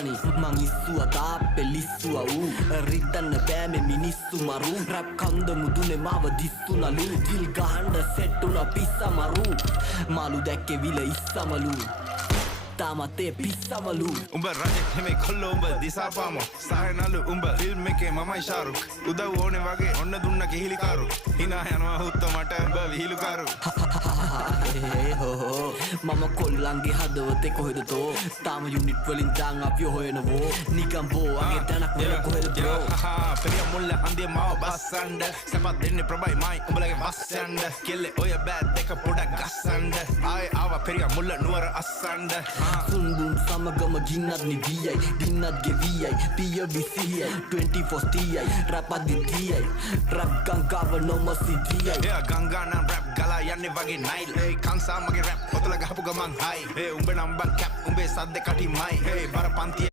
ගනි මං ඉස්සුව තාප්පෙ ලිස්සුව වූ රිද්දන්න බෑමෙ මිනිස්සු මරු රැප් කන්ද මුදුනේ මාව දිස්සුනලු දිල් ගහන්ඩ සෙට්ටුන පිස්සමරු මාළු දැක්කෙ විල ඉස්සමලු තාමත් ඒ පිස්සමලු උඹ රජෙක් නෙමෙයි කොල්ලෝ උඹ දිසාපාමෝ සායනලු උඹ ෆිල්ම් එකේ මමයි ශාරුක් උදව් ඕනේ වගේ ඔන්න දුන්න කිහිලිකාරු hina යනවා හුත්ත මට උඹ විහිළුකාරු මම කොල්ලන්ගේ හදවතේ කොහෙද තෝ තාම යුනිට් වලින් දාන් අපි හොයනවෝ නිකම් බෝ අගේ තැනක් වෙන කොහෙද බ්‍රෝ පෙරිය මුල්ල හන්දිය මාව බස්සන්ඩ සපත් දෙන්නේ ප්‍රබයි මයි උඹලගේ මස්සන්ඩ කෙල්ලේ ඔය බෑත් දෙක පොඩක් ගස්සන්ඩ ආයේ ආවා පෙරිය මුල්ල නුවර අස්සන්ඩ සුන්බුන් සමගම ගින්නත් නිවියයි දින්නත් ගෙවියයි පිය විසියයි 24 ස්ටියයි රැප් අදිතියයි රැප් ගංගාව නොමසිදියයි එයා ගංගා නම් රැප් ගලා යන්නේ වගේ නයිල් ඒ කංසා මගේ රැප් පොතල ගහපු ගමන් හයි ඒ උඹ නම් බන් කැප් උඹේ සද්ද කටිමයි ඒ බර පන්තිය